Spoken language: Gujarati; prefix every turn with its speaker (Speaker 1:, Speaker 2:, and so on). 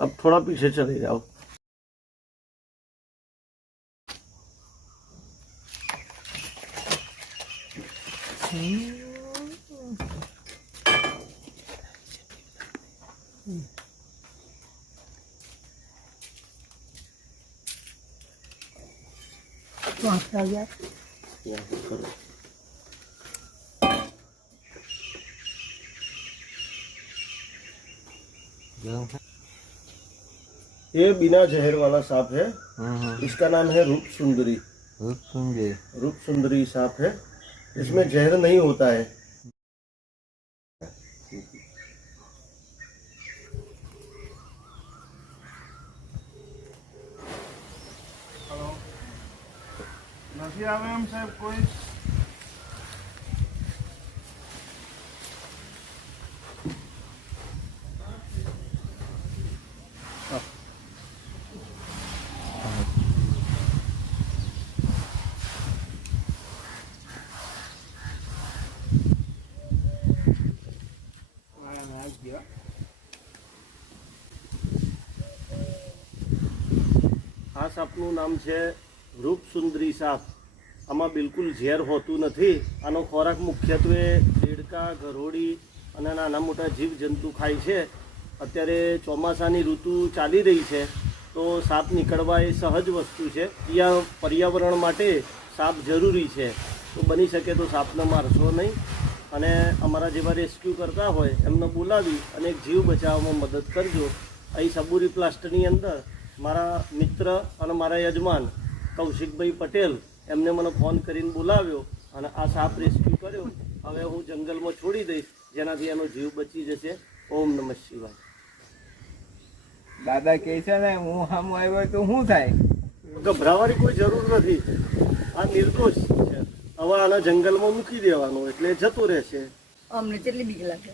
Speaker 1: अब थोड़ा पीछे चले जाओ
Speaker 2: वहाँ पे आ गया
Speaker 1: यहाँ पे करो ये बिना जहर वाला सांप है। हम्म, हम्म। इसका नाम है रूप सुंदरी। रूप सुंदरी रूप सुंदरी सांप है। इसमें जहर नहीं होता है।
Speaker 3: Hello. કોઈ
Speaker 1: આ સાપનું નામ છે રૂપસુંદરી સાપ. આમાં બિલકુલ ઝેર હોતું નથી. આનો ખોરાક મુખ્યત્વે દેડકા, ગરોળી અને નાના મોટા જીવજંતુ ખાય છે. અત્યારે ચોમાસાની ઋતુ ચાલી રહી છે, તો સાપ નીકળવા એ સહજ વસ્તુ છે. પર્યાવરણ માટે સાપ જરૂરી છે. તો બની શકે તો સાપને મારશો નહીં. અને અમારા જેવા રેસ્ક્યુ કરતા હોય એમને બોલાવી અને એક જીવ બચાવવામાં મદદ કરજો. અહીં સબુરી પ્લાસ્ટરની અંદર મારા મિત્ર અને મારા યજમાન કૌશિકભાઈ પટેલ એમને મને ફોન કરીને બોલાવ્યો અને આ સાપ રેસ્ક્યુ કર્યો. હવે હું જંગલમાં છોડી દઈશ જેનાથી એનો જીવ બચી જશે. ઓમ નમઃ શિવાય.
Speaker 4: દાદા કહે છે ને હું આમ આવ્યો તો શું થાય?
Speaker 1: ગભરાવાની કોઈ જરૂર નથી. આ નિર્દોષ હવે આને જંગલમાં મૂકી દેવાનો એટલે જતો રહેશે.
Speaker 2: અમને કેટલી બીક લાગે.